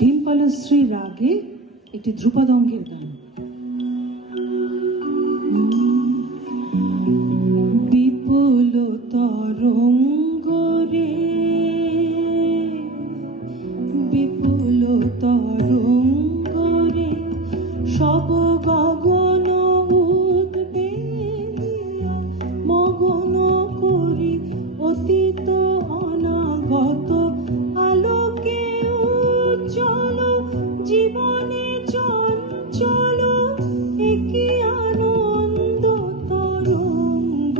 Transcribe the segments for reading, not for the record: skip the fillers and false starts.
ডিম্পলশ্রী রাগে একটি ধ্রুপদ অঙ্গের গান। বিপুল তরঙ্গ রে, বিপুল তরঙ্গ রে, সব গগন উদ্বেলিয়া মগন করি অতীত অনাগত আলোকে উজ্জ্বল জীবনে চঞ্চল একই আনন্দ তরঙ্গ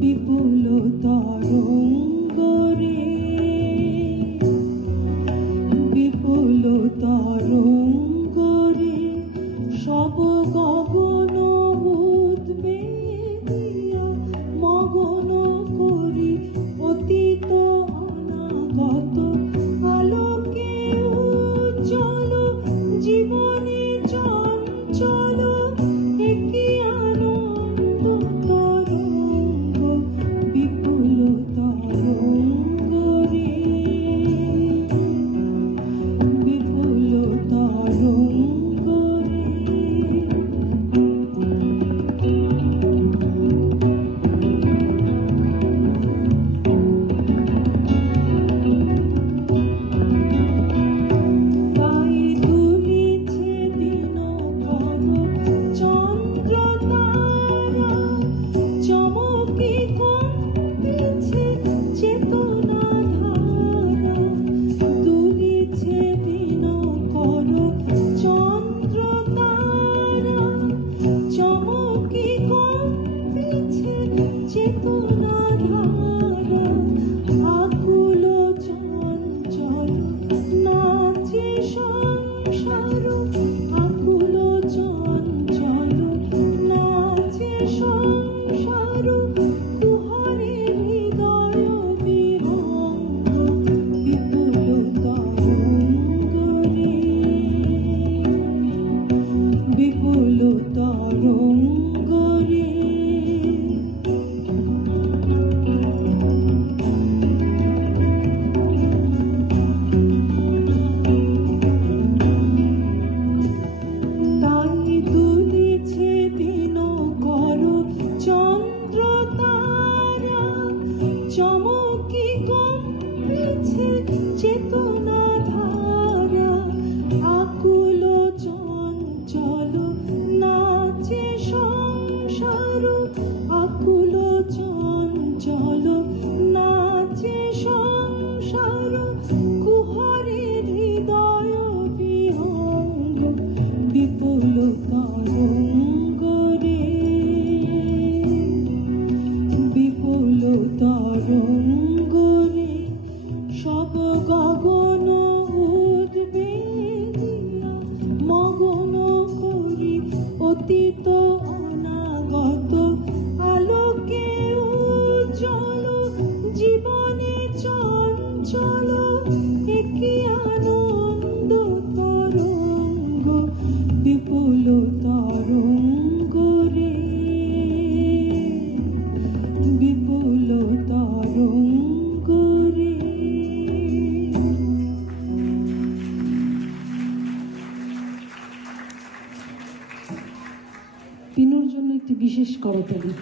বিপুল তরঙ্গ রে, বিপুল তরঙ্গ রে, সব গগন উদ্বেলিয়া মগন করি অতীত অনাগত আলোকে উজ্জ্বল জীবনে চঞ্চল একই আনন্দ তরঙ্গ বিপুল তরঙ্গ রে, বিপুল তরঙ্গ রে। বিপুল তরঙ্গ রে, তাই দুলিছে দিনকর চন্দ্র তারা, চমকি কম্পিছে চেতনা ধারা, আকুল চঞ্চল নাচে সংসার, আকুল চঞ্চল নাচে সংসার, কুহরে হৃদয় বিহঙ্গ বিপুল তরঙ্গ রে, বিপুল তরঙ্গ রে, সব গগন উদ্বেলিয়া মগন করি অতীত অনাগত আলোকে উজ্জ্বল জীবনে চঞ্চল একই আনন্দ তরঙ্গ বিপুল তরঙ্গ রে, বিপুল তরঙ্গ রে। পিনুর জন্য একটি বিশেষ করতালি।